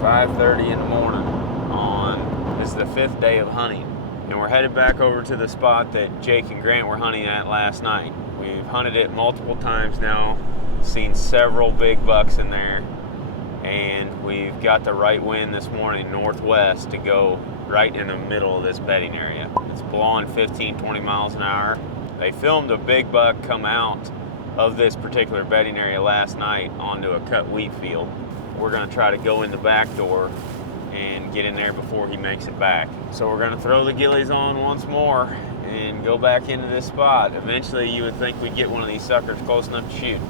5:30 in the morning this is the 5th day of hunting, and we're headed back over to the spot that Jake and Grant were hunting at last night. We've hunted it multiple times now, seen several big bucks in there, and we've got the right wind this morning, northwest, to go right in the middle of this bedding area. It's blowing 15-20 miles an hour. They filmed a big buck come out of this particular bedding area last night onto a cut wheat field. We're going to try to go in the back door and get in there before he makes it back. So we're going to throw the ghillies on once more and go back into this spot. Eventually you would think we'd get one of these suckers close enough to shoot.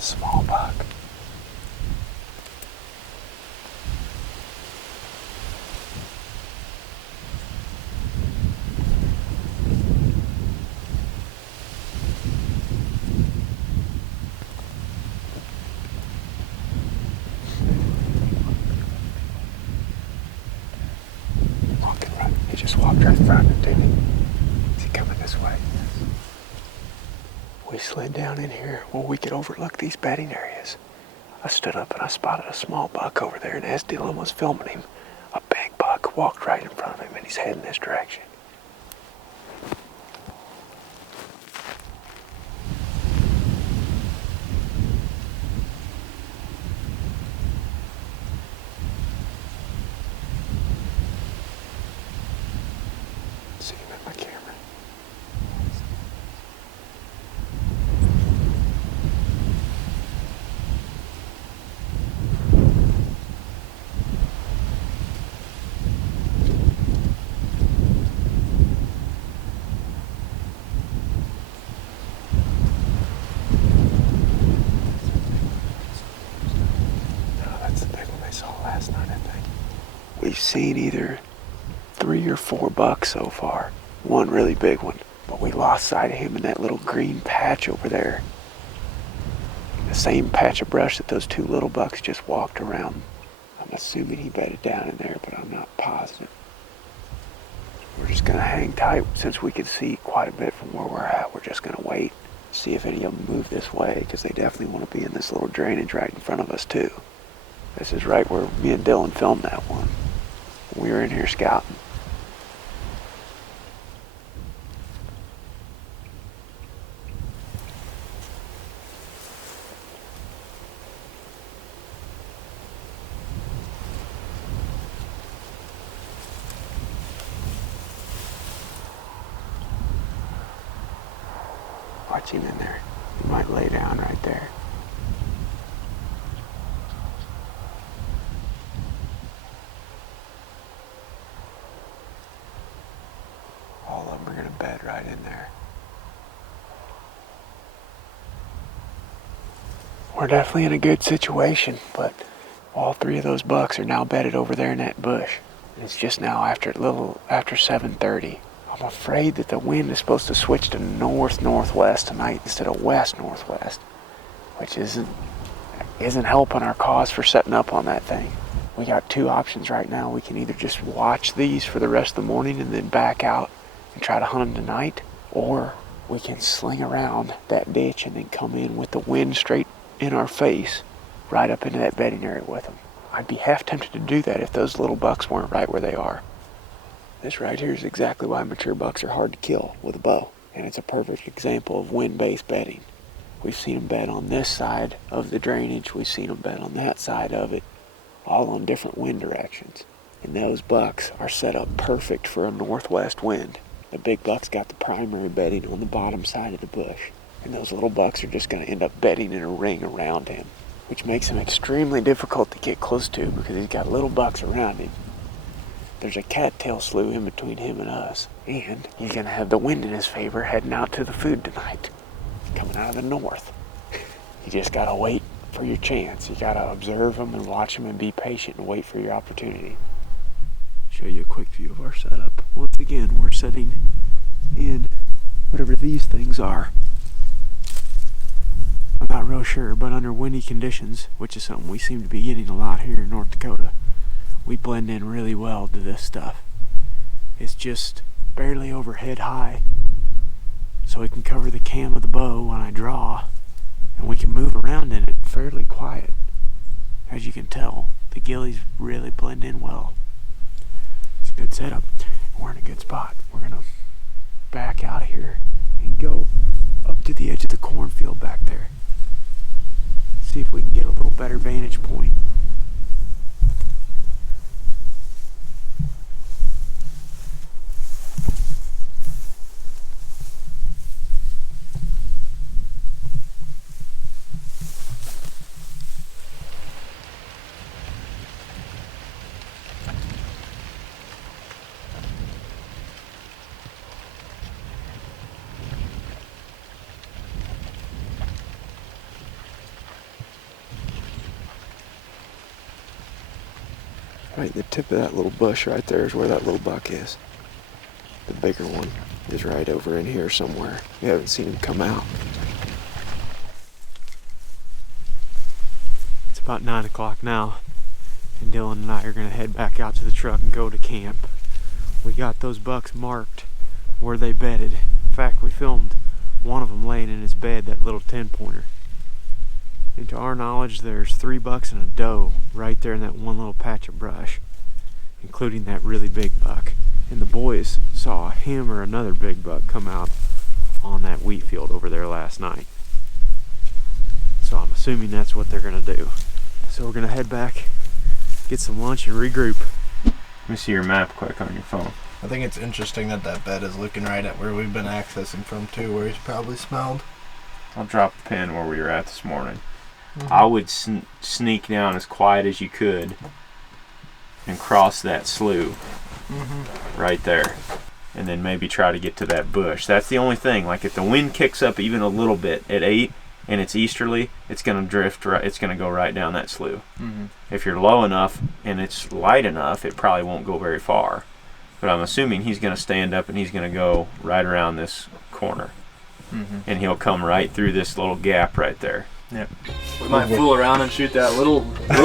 Small buck. Walking right. He just walked right in front of it, didn't he? Is he coming this way? We slid down in here where we could overlook these bedding areas. I stood up and I spotted a small buck over there, and as Dylan was filming him, a big buck walked right in front of him and he's heading this direction. See him in my camera. Last night, I think. We've seen either 3 or 4 bucks so far. One really big one, but we lost sight of him in that little green patch over there. The same patch of brush that those 2 little bucks just walked around. I'm assuming he bedded down in there, but I'm not positive. We're just gonna hang tight since we can see quite a bit from where we're at. We're just gonna wait, see if any of them move this way, because they definitely want to be in this little drainage right in front of us too. This is right where me and Dylan filmed that one. We were in here scouting. Watch him in there. He might lay down right there. All of them are gonna bed right in there. We're definitely in a good situation, but all 3 of those bucks are now bedded over there in that bush. And it's just now after 7:30. I'm afraid that the wind is supposed to switch to north-northwest tonight instead of west-northwest, which isn't helping our cause for setting up on that thing. We got 2 options right now. We can either just watch these for the rest of the morning and then back out and try to hunt them tonight, or we can sling around that ditch and then come in with the wind straight in our face right up into that bedding area with them. I'd be half tempted to do that if those little bucks weren't right where they are. This right here is exactly why mature bucks are hard to kill with a bow, and it's a perfect example of wind-based bedding. We've seen them bed on this side of the drainage, we've seen them bed on that side of it, all on different wind directions. And those bucks are set up perfect for a northwest wind. The big buck's got the primary bedding on the bottom side of the bush, and those little bucks are just going to end up bedding in a ring around him, which makes him extremely difficult to get close to because he's got little bucks around him. There's a cattail slough in between him and us, and he's going to have the wind in his favor heading out to the food tonight, coming out of the north. You just got to wait for your chance. You got to observe him and watch him and be patient and wait for your opportunity. Show you a quick view of our setup. Once again, we're setting in whatever these things are I'm not real sure, but under windy conditions, which is something we seem to be getting a lot here in North Dakota, we blend in really well to this stuff. It's just barely overhead high, so it can cover the cam of the bow when I draw, and we can move around in it fairly quiet. As you can tell, the gillies really blend in well. It's a good setup. We're in a good spot. We're gonna back out of here and go up to the edge of the cornfield back there. See if we can get a little better vantage point. Right, the tip of that little bush right there is where that little buck is. The bigger one is right over in here somewhere. We haven't seen him come out. It's about 9 o'clock now, and Dylan and I are gonna head back out to the truck and go to camp. We got those bucks marked where they bedded. In fact, we filmed one of them laying in his bed, that little 10-pointer. And to our knowledge, there's 3 bucks and a doe right there in that one little patch of brush, including that really big buck. And the boys saw him or another big buck come out on that wheat field over there last night. So I'm assuming that's what they're gonna do. So we're gonna head back, get some lunch, and regroup. Let me see your map quick on your phone. I think it's interesting that that bed is looking right at where we've been accessing from too, where he's probably smelled. I'll drop the pin where we were at this morning. I would sneak down as quiet as you could and cross that slough right there, and then maybe try to get to that bush. That's the only thing. Like, if the wind kicks up even a little bit at 8 and it's easterly, it's going to drift right. It's going to go right down that slough. If you're low enough and it's light enough, it probably won't go very far. But I'm assuming he's going to stand up and he's going to go right around this corner, and he'll come right through this little gap right there. Yep. We might fool around and shoot that little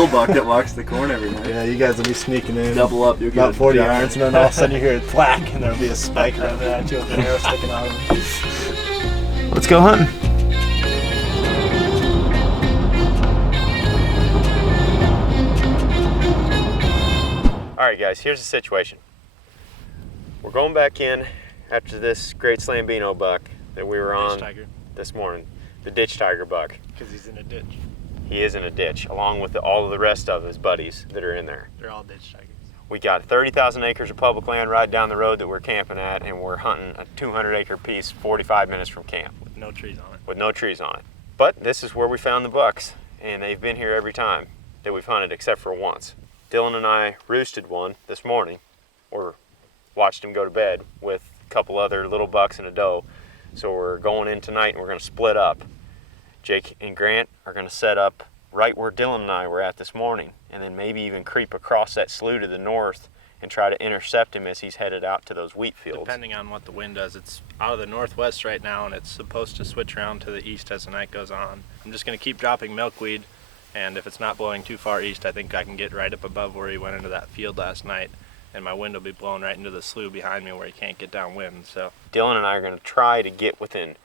buck that walks the corn every night. Yeah, you guys will be sneaking in. Double up, you'll get about 40 yards, and then all of a sudden you hear it thwack, and there'll be a spike right there at you with an arrow sticking out of it. Let's go hunting. Alright guys, here's the situation. We're going back in after this great Slambino buck that we were on this morning. The ditch tiger buck. Because he's in a ditch. He is in a ditch, along with all of the rest of his buddies that are in there. They're all ditch tigers. We got 30,000 acres of public land right down the road that we're camping at, and we're hunting a 200-acre piece 45 minutes from camp. With no trees on it. With no trees on it. But this is where we found the bucks, and they've been here every time that we've hunted except for once. Dylan and I roosted one this morning, or watched him go to bed with a couple other little bucks and a doe. So we're going in tonight and we're going to split up. Jake and Grant are going to set up right where Dylan and I were at this morning, and then maybe even creep across that slough to the north and try to intercept him as he's headed out to those wheat fields. Depending on what the wind does, it's out of the northwest right now, and it's supposed to switch around to the east as the night goes on. I'm just going to keep dropping milkweed, and if it's not blowing too far east, I think I can get right up above where he went into that field last night, and my wind will be blowing right into the slough behind me where he can't get downwind. So Dylan and I are going to try to get within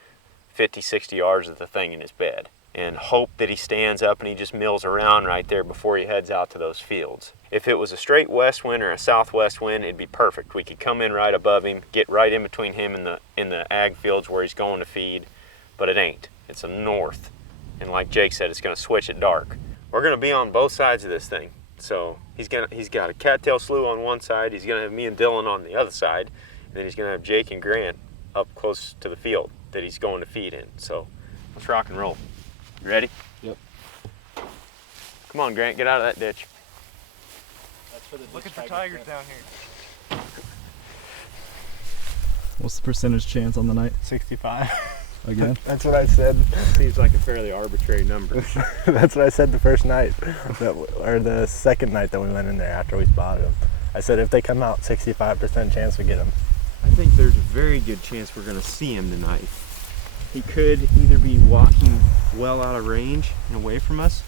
50, 60 yards of the thing in his bed and hope that he stands up and he just mills around right there before he heads out to those fields. If it was a straight west wind or a southwest wind, it'd be perfect. We could come in right above him, get right in between him and in the ag fields where he's going to feed, but it ain't. It's a north, and like Jake said, it's going to switch at dark. We're going to be on both sides of this thing. So he's got a cattail slough on one side, he's going to have me and Dylan on the other side, and then he's going to have Jake and Grant up close to the field that he's going to feed in. So let's rock and roll. You ready? Yep. Come on, Grant, get out of that ditch. Look at the tigers down here. What's the percentage chance on the night? 65. Again? That's what I said. Seems like a fairly arbitrary number. That's what I said the first night, or the second night that we went in there after we spotted them. I said if they come out, 65% chance we get them. I think there's a very good chance we're going to see him tonight. He could either be walking well out of range and away from us,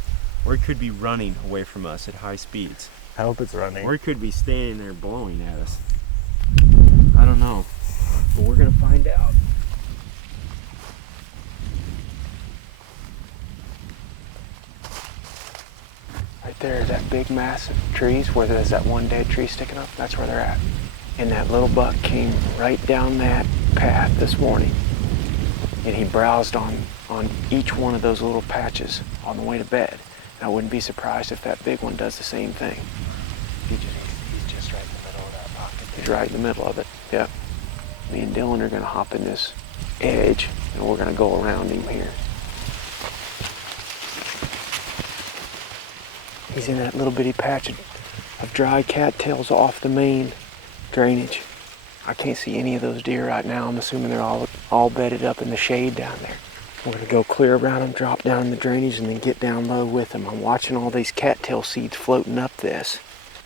or he could be running away from us at high speeds. I hope it's running. Or he could be standing there blowing at us. I don't know, but we're gonna find out. Right there, that big mass of trees where there's that one dead tree sticking up, that's where they're at. And that little buck came right down that path this morning. And he browsed on each one of those little patches on the way to bed. And I wouldn't be surprised if that big one does the same thing. He's just right in the middle of that pocket. He's right in the middle of it, yeah. Me and Dylan are gonna hop in this edge and we're gonna go around him here. He's in that little bitty patch of dry cattails off the main drainage. I can't see any of those deer right now. I'm assuming they're all bedded up in the shade down there. We're gonna go clear around them, drop down in the drainage, and then get down low with them. I'm watching all these cattail seeds floating up this.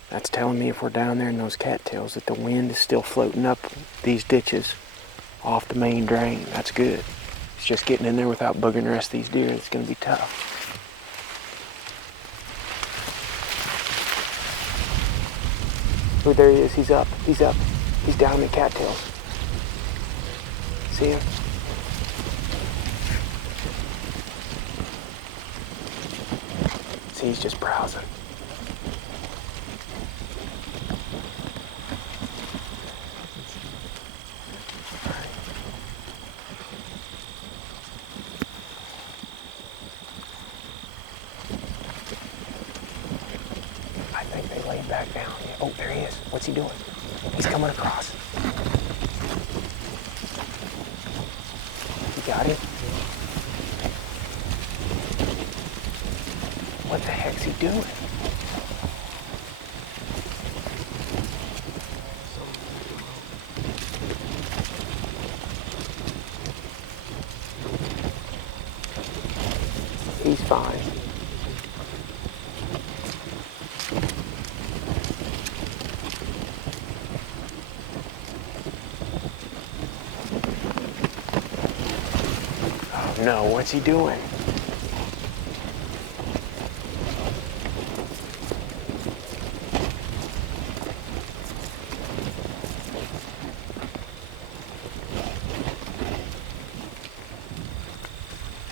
That's telling me if we're down there in those cattails that the wind is still floating up these ditches off the main drain. That's good. It's just getting in there without bugging the rest of these deer. It's gonna be tough. Oh, there he is. He's up. He's up. He's down in the cattails. See him? See, he's just browsing. I think they laid back down. Oh, there he is. What's he doing? He's coming across. You got him? What the heck's he doing? He's fine. Oh no, what's he doing?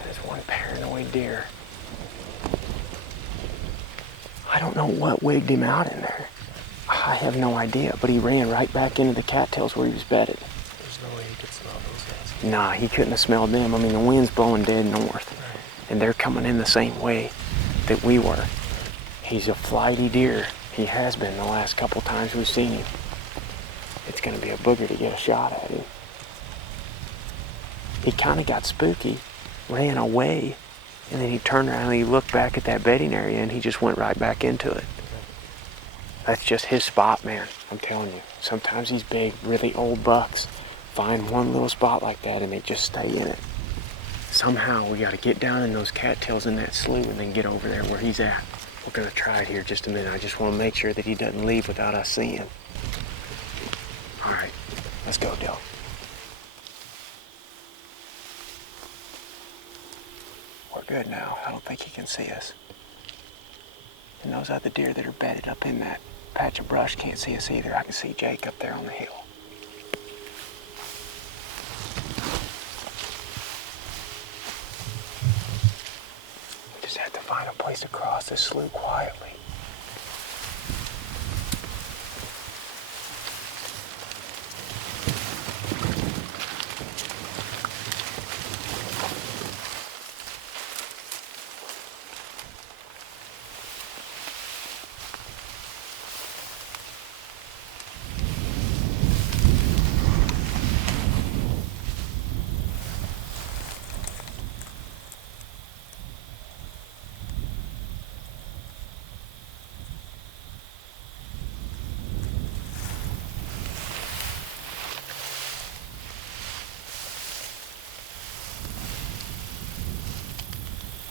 There's one paranoid deer. I don't know what wigged him out in there. I have no idea, but he ran right back into the cattails where he was bedded. There's no way he could smell those guys. Nah, he couldn't have smelled them. I mean, the wind's blowing dead north, and they're coming in the same way that we were. He's a flighty deer. He has been the last couple times we've seen him. It's gonna be a booger to get a shot at him. He kind of got spooky, ran away, and then he turned around and he looked back at that bedding area and he just went right back into it. That's just his spot, man. I'm telling you. Sometimes these big, really old bucks find one little spot like that and they just stay in it. Somehow we gotta get down in those cattails in that slough and then get over there where he's at. We're gonna try it here just a minute. I just wanna make sure that he doesn't leave without us seeing. All right, let's go, Dill. We're good now. I don't think he can see us. And those other deer that are bedded up in that patch of brush can't see us either. I can see Jake up there on the hill. We just have to find a place to cross this slough quietly.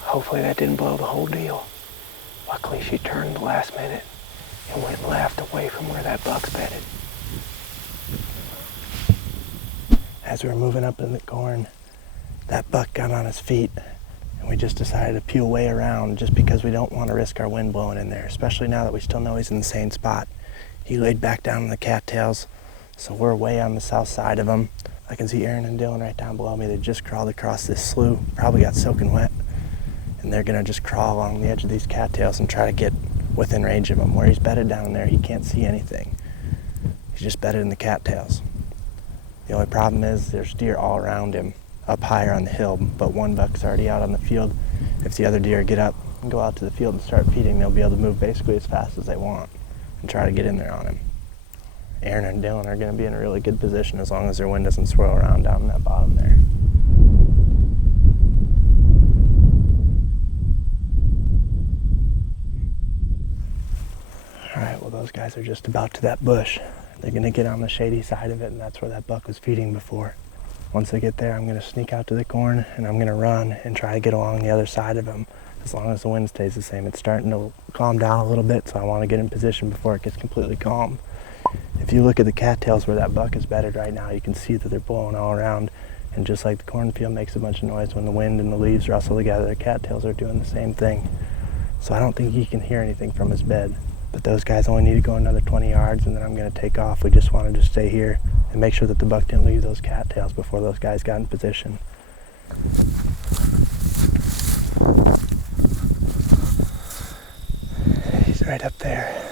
Hopefully that didn't blow the whole deal. Luckily she turned the last minute and went left away from where that buck's bedded. As we were moving up in the corn, that buck got on his feet, and we just decided to peel way around just because we don't want to risk our wind blowing in there, especially now that we still know he's in the same spot. He laid back down in the cattails, so we're way on the south side of him. I can see Aaron and Dylan right down below me. They just crawled across this slough, probably got soaking wet, and they're gonna just crawl along the edge of these cattails and try to get within range of him. Where he's bedded down there, he can't see anything. He's just bedded in the cattails. The only problem is there's deer all around him up higher on the hill, but one buck's already out on the field. If the other deer get up and go out to the field and start feeding, they'll be able to move basically as fast as they want and try to get in there on him. Aaron and Dylan are going to be in a really good position as long as their wind doesn't swirl around down in that bottom there. Alright, well those guys are just about to that bush. They're going to get on the shady side of it, and that's where that buck was feeding before. Once they get there, I'm going to sneak out to the corn, and I'm going to run and try to get along the other side of him as long as the wind stays the same. It's starting to calm down a little bit, so I want to get in position before it gets completely calm. If you look at the cattails where that buck is bedded right now, you can see that they're blowing all around, and just like the cornfield makes a bunch of noise when the wind and the leaves rustle together, the cattails are doing the same thing. So I don't think he can hear anything from his bed. But those guys only need to go another 20 yards, and then I'm going to take off. We just wanted to stay here and make sure that the buck didn't leave those cattails before those guys got in position. He's right up there.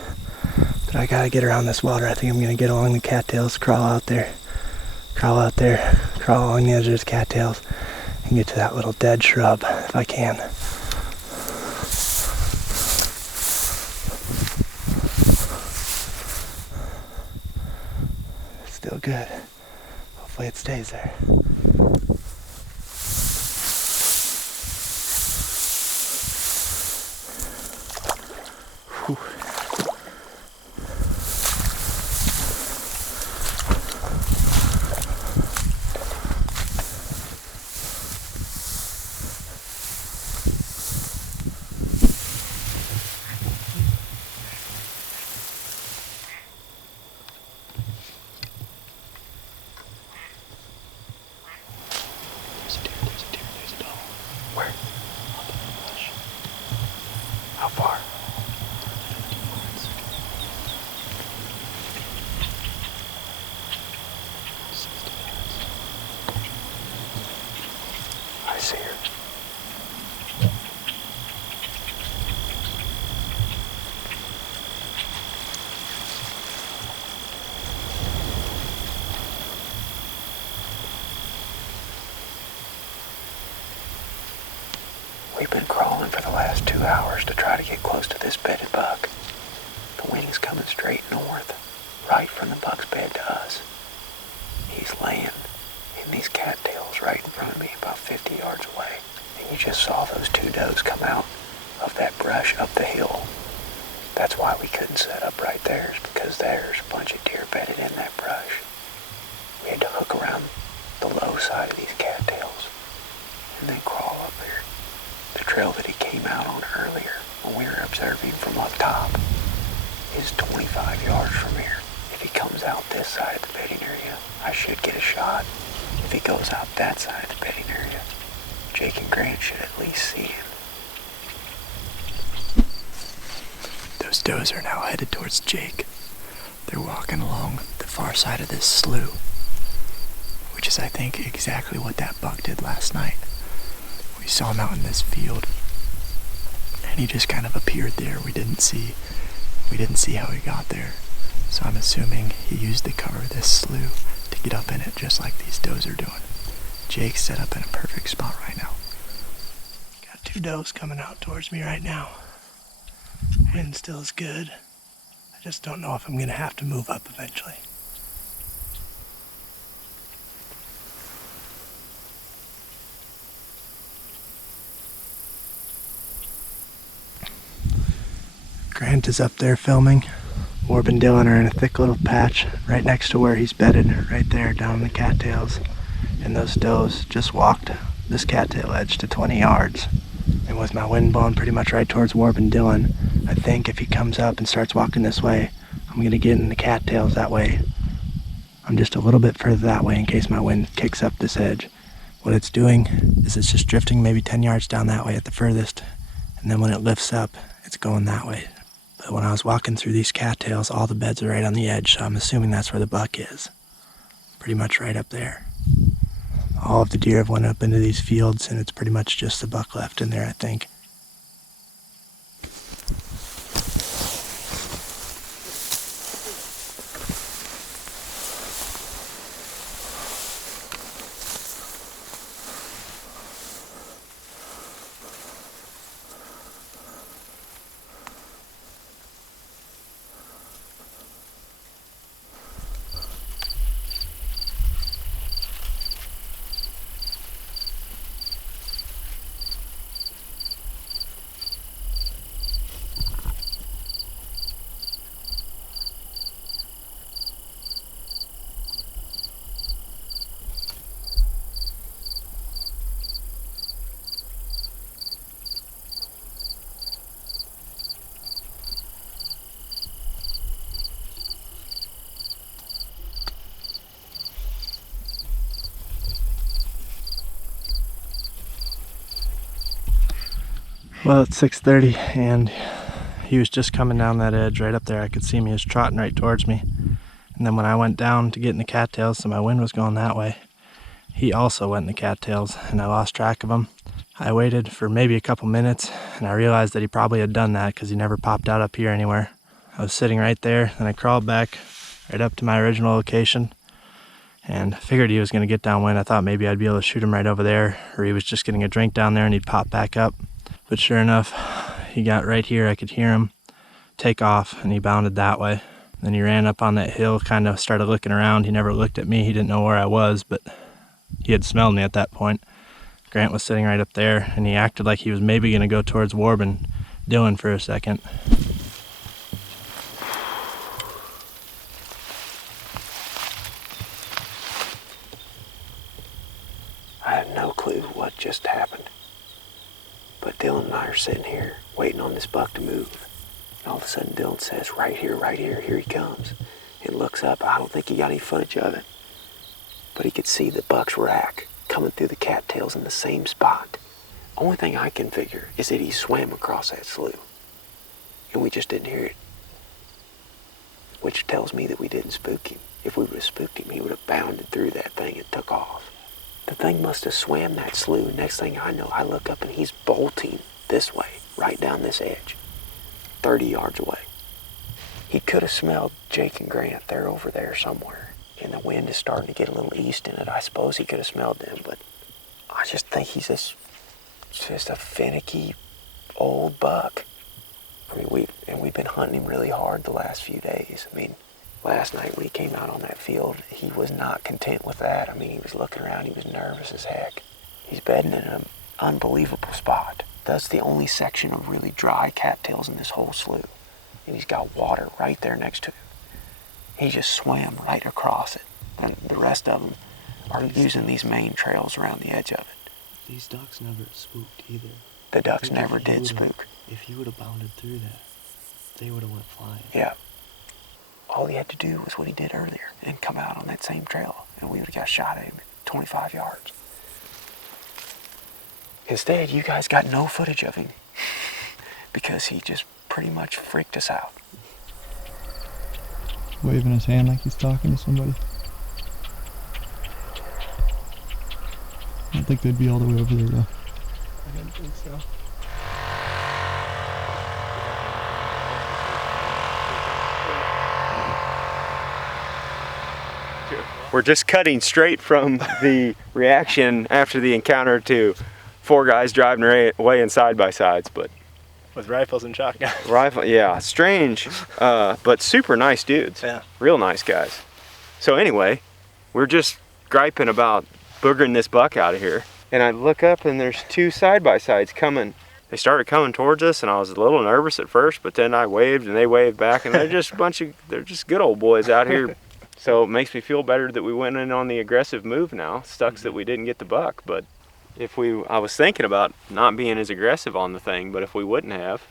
But I got to get around this water. I think I'm going to get along the cattails, crawl out there, crawl along the edge of those cattails, and get to that little dead shrub if I can. Still good. Hopefully it stays there. Whew. There's a doe. Where? Up in the bush. How far? 50 yards. 60 yards. I see her. We've been crawling for the last 2 hours to try to get close to this bedded buck. The wind's coming straight north, right from the buck's bed to us. He's laying in these cattails right in front of me, about 50 yards away. And you just saw those 2 does come out of that brush up the hill. That's why we couldn't set up right there, is because there's a bunch of deer bedded in that brush. We had to hook around the low side of these cattails and then crawl up here. The trail that he came out on earlier when we were observing from up top is 25 yards from here. If he comes out this side of the bedding area, I should get a shot. If he goes out that side of the bedding area, Jake and Grant should at least see him. Those does are now headed towards Jake. They're walking along the far side of this slough, which is, I think, exactly what that buck did last night. We saw him out in this field, and he just kind of appeared there. We didn't see how he got there. So I'm assuming he used the cover of this slough to get up in it, just like these does are doing. Jake's set up in a perfect spot right now. Got 2 does coming out towards me right now. Wind still is good. I just don't know if I'm gonna have to move up eventually. Grant is up there filming. Orb and Dylan are in a thick little patch right next to where he's bedded, right there down in the cattails. And those does just walked this cattail edge to 20 yards. And with my wind blowing pretty much right towards Orb and Dylan, I think if he comes up and starts walking this way, I'm going to get in the cattails that way. I'm just a little bit further that way in case my wind kicks up this edge. what it's doing is it's just drifting maybe 10 yards down that way at the furthest, and then when it lifts up, it's going that way. But when I was walking through these cattails, all the beds are right on the edge, so I'm assuming that's where the buck is. Pretty much right up there. All of the deer have went up into these fields, and it's pretty much just the buck left in there, I think. Well, it's 6:30 and he was just coming down that edge right up there. I could see him, he was trotting right towards me. And then when I went down to get in the cattails, so my wind was going that way, he also went in the cattails and I lost track of him. I waited for maybe a couple minutes and I realized that he probably had done that because he never popped out up here anywhere. I was sitting right there, then I crawled back right up to my original location and figured he was going to get downwind. I thought maybe I'd be able to shoot him right over there, or he was just getting a drink down there and he'd pop back up. But sure enough, he got right here. I could hear him take off and he bounded that way. Then he ran up on that hill, kind of started looking around. He never looked at me. He didn't know where I was, but he had smelled me at that point. Grant was sitting right up there and he acted like he was maybe going to go towards Warbin Dillon for a second. I have no clue what just happened. But Dylan and I are sitting here waiting on this buck to move. And all of a sudden Dylan says, right here, here he comes. And looks up. I don't think he got any footage of it. But he could see the buck's rack coming through the cattails in the same spot. Only thing I can figure is that he swam across that slough. And we just didn't hear it. Which tells me that we didn't spook him. If we would have spooked him, he would have bounded through that thing and took off. The thing must have swam that slough. Next thing I know, I look up and he's bolting this way, right down this edge, 30 yards away. He could have smelled Jake and Grant. They're over there somewhere. And the wind is starting to get a little east in it. I suppose he could have smelled them, but I just think he's just a finicky old buck. I mean, we've been hunting him really hard the last few days. I mean, last night when he came out on that field, he was not content with that. I mean, he was looking around, he was nervous as heck. He's bedding in an unbelievable spot. That's the only section of really dry cattails in this whole slough. And he's got water right there next to him. He just swam right across it. And the rest of them are using these main trails around the edge of it. These ducks never spooked either. The ducks never did spook. If you would have bounded through that, they would have went flying. Yeah. All he had to do was what he did earlier and come out on that same trail, and we would have got shot at him at 25 yards. Instead, you guys got no footage of him because he just pretty much freaked us out. Waving his hand like he's talking to somebody. I don't think they'd be all the way over there though. I didn't think so. We're just cutting straight from the reaction after the encounter to 4 guys driving away in side-by-sides, but With rifles and shotguns. rifle, yeah, strange, but super nice dudes. Yeah. Real nice guys. So anyway, we're just griping about boogering this buck out of here, and I look up and there's 2 side-by-sides coming. They started coming towards us, and I was a little nervous at first, but then I waved and they waved back, and they're just they're just good old boys out here. So it makes me feel better that we went in on the aggressive move now. Sucks that we didn't get the buck, but I was thinking about not being as aggressive on the thing, but if we wouldn't have,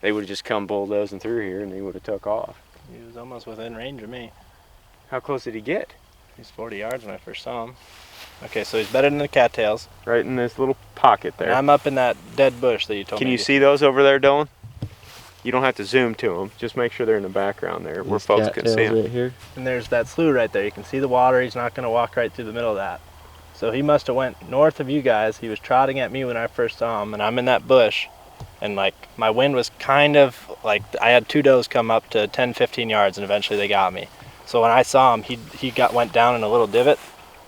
they would have just come bulldozing through here and they would have took off. He was almost within range of me. How close did he get? He was 40 yards when I first saw him. Okay, so he's bedded in the cattails. Right in this little pocket there. And I'm up in that dead bush that you told me. Can you see those over there, Dylan? You don't have to zoom to them. Just make sure they're in the background there where folks can see them. Right here. And there's that slough right there. You can see the water. He's not going to walk right through the middle of that. So he must have went north of you guys. He was trotting at me when I first saw him, and I'm in that bush. And like my wind was kind of like, I had 2 does come up to 10, 15 yards, and eventually they got me. So when I saw him, he went down in a little divot,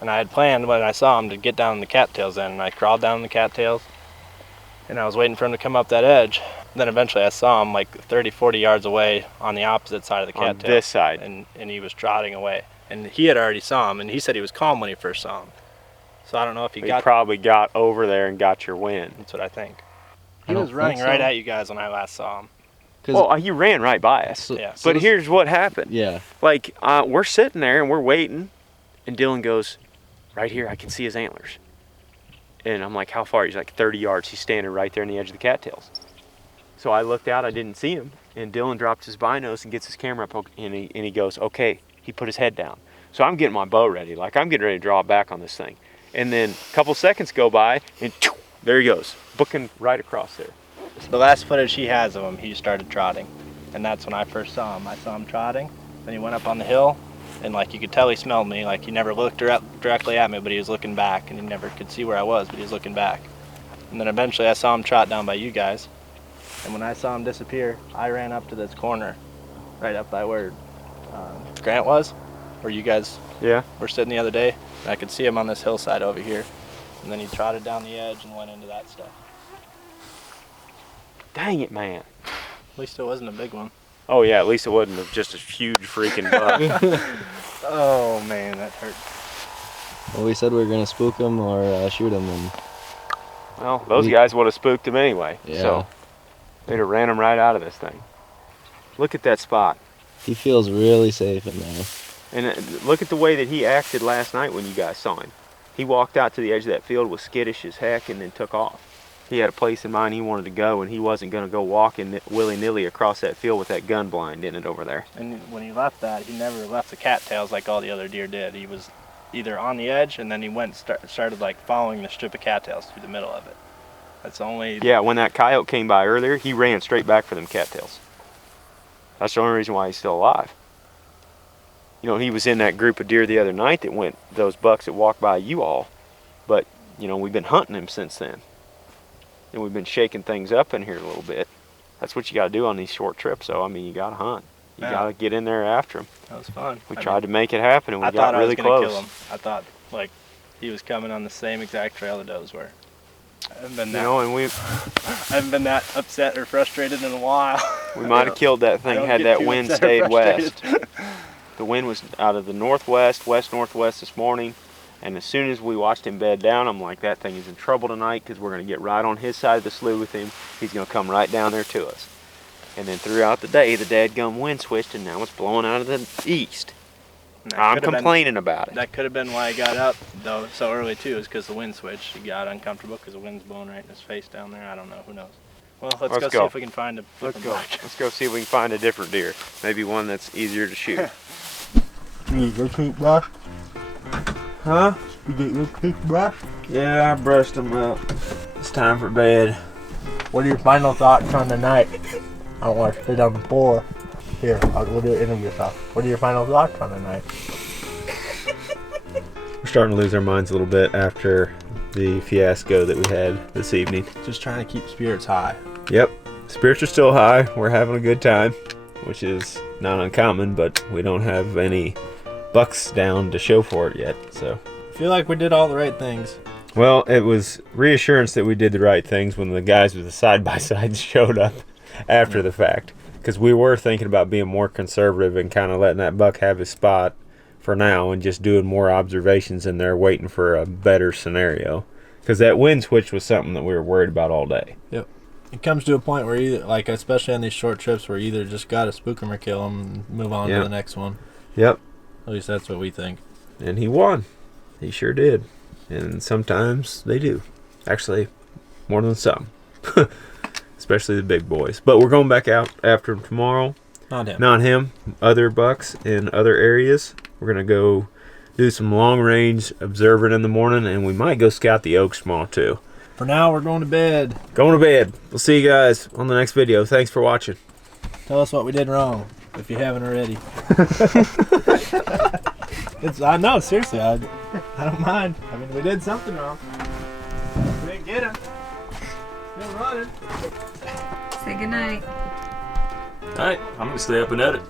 and I had planned when I saw him to get down in the cattails then, and I crawled down in the cattails, and I was waiting for him to come up that edge. Then eventually I saw him like 30, 40 yards away on the opposite side of the cattails. On this side. And he was trotting away. And he had already saw him, and he said he was calm when he first saw him. So I don't know if he probably got over there and got your wind. That's what I think. He was running right at you guys when I last saw him. Well, he ran right by us. Yeah. But here's what happened. Yeah. Like, we're sitting there and we're waiting, and Dylan goes, right here, I can see his antlers. And I'm like, how far? He's like 30 yards. He's standing right there on the edge of the cattails. So I looked out, I didn't see him, and Dylan drops his binos and gets his camera up, and he goes, okay. He put his head down. So I'm getting my bow ready. Like, I'm getting ready to draw back on this thing. And then a couple seconds go by, and there he goes, booking right across there. So the last footage he has of him, he started trotting. And that's when I first saw him. I saw him trotting, then he went up on the hill, and like you could tell he smelled me. Like he never looked directly at me, but he was looking back, and he never could see where I was, but he was looking back. And then eventually I saw him trot down by you guys. And when I saw him disappear, I ran up to this corner, right up by where Grant was, where you guys were sitting the other day. And I could see him on this hillside over here. And then he trotted down the edge and went into that stuff. Dang it, man. At least it wasn't a big one. Oh yeah, at least it wasn't just a huge freaking buck. Oh man, that hurt. Well, we said we were gonna spook him or shoot him, and well, those guys would have spooked him anyway. Yeah. So they'd have ran him right out of this thing. Look at that spot. he feels really safe in there. And look at the way that he acted last night when you guys saw him. He walked out to the edge of that field, was skittish as heck, and then took off. He had a place in mind he wanted to go, and he wasn't going to go walking willy-nilly across that field with that gun blind in it over there. And when he left that, he never left the cattails like all the other deer did. He was either on the edge, and then he went started like following the strip of cattails through the middle of it. That's the only... Yeah, when that coyote came by earlier, he ran straight back for them cattails. That's the only reason why he's still alive. You know, he was in that group of deer the other night that went, those bucks that walked by you all. But, you know, we've been hunting him since then. And we've been shaking things up in here a little bit. That's what you got to do on these short trips, though. I mean, you got to hunt. You got to get in there after him. That was fun. We tried to make it happen, and we got really close. Kill him. I thought, like, he was coming on the same exact trail the does were. I haven't been that, I haven't been that upset or frustrated in a while. We might have killed that thing had that wind stayed west. The wind was out of the northwest, west-northwest this morning. And as soon as we watched him bed down, I'm like, that thing is in trouble tonight because we're going to get right on his side of the slough with him. He's going to come right down there to us. And then throughout the day, the dadgum wind switched, and now it's blowing out of the east. I'm complaining about it. That could have been why I got up, though, so early, too, is because the wind switched. He got uncomfortable because the wind's blowing right in his face down there. I don't know. Who knows? Well, let's go see if we can find a different buck. Let's go see if we can find a different deer. Maybe one that's easier to shoot. You get your toothbrush? Huh? You get your toothbrush? Yeah, I brushed them up. It's time for bed. What are your final thoughts on the night? I don't want to sit on the floor. Here, we'll do an interview stuff. What are your final thoughts on the night? We're starting to lose our minds a little bit after the fiasco that we had this evening. Just trying to keep spirits high. Yep. Spirits are still high. We're having a good time, which is not uncommon, but we don't have any bucks down to show for it yet, so. I feel like we did all the right things. Well, it was reassurance that we did the right things when the guys with the side-by-sides showed up after the fact. Because we were thinking about being more conservative and kind of letting that buck have his spot for now and just doing more observations in there waiting for a better scenario. Because that wind switch was something that we were worried about all day. Yep. It comes to a point where either, like especially on these short trips, where you either just got to spook them or kill them and move on to the next one. Yep. At least that's what we think. And he won. He sure did. And sometimes they do. Actually, more than some. Especially the big boys. But we're going back out after him tomorrow. Not him. Not him. Other bucks in other areas. We're going to go do some long range observing in the morning, and we might go scout the oak small too. For now, we're going to bed. Going to bed. We'll see you guys on the next video. Thanks for watching. Tell us what we did wrong, if you haven't already. I know, seriously, I don't mind. I mean, we did something wrong. We didn't get him. Still running. Say goodnight. Alright, I'm gonna stay up and edit.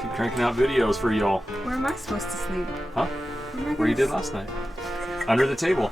Keep cranking out videos for y'all. Where am I supposed to sleep? Huh? Where am I Where you gonna did last night. Under the table.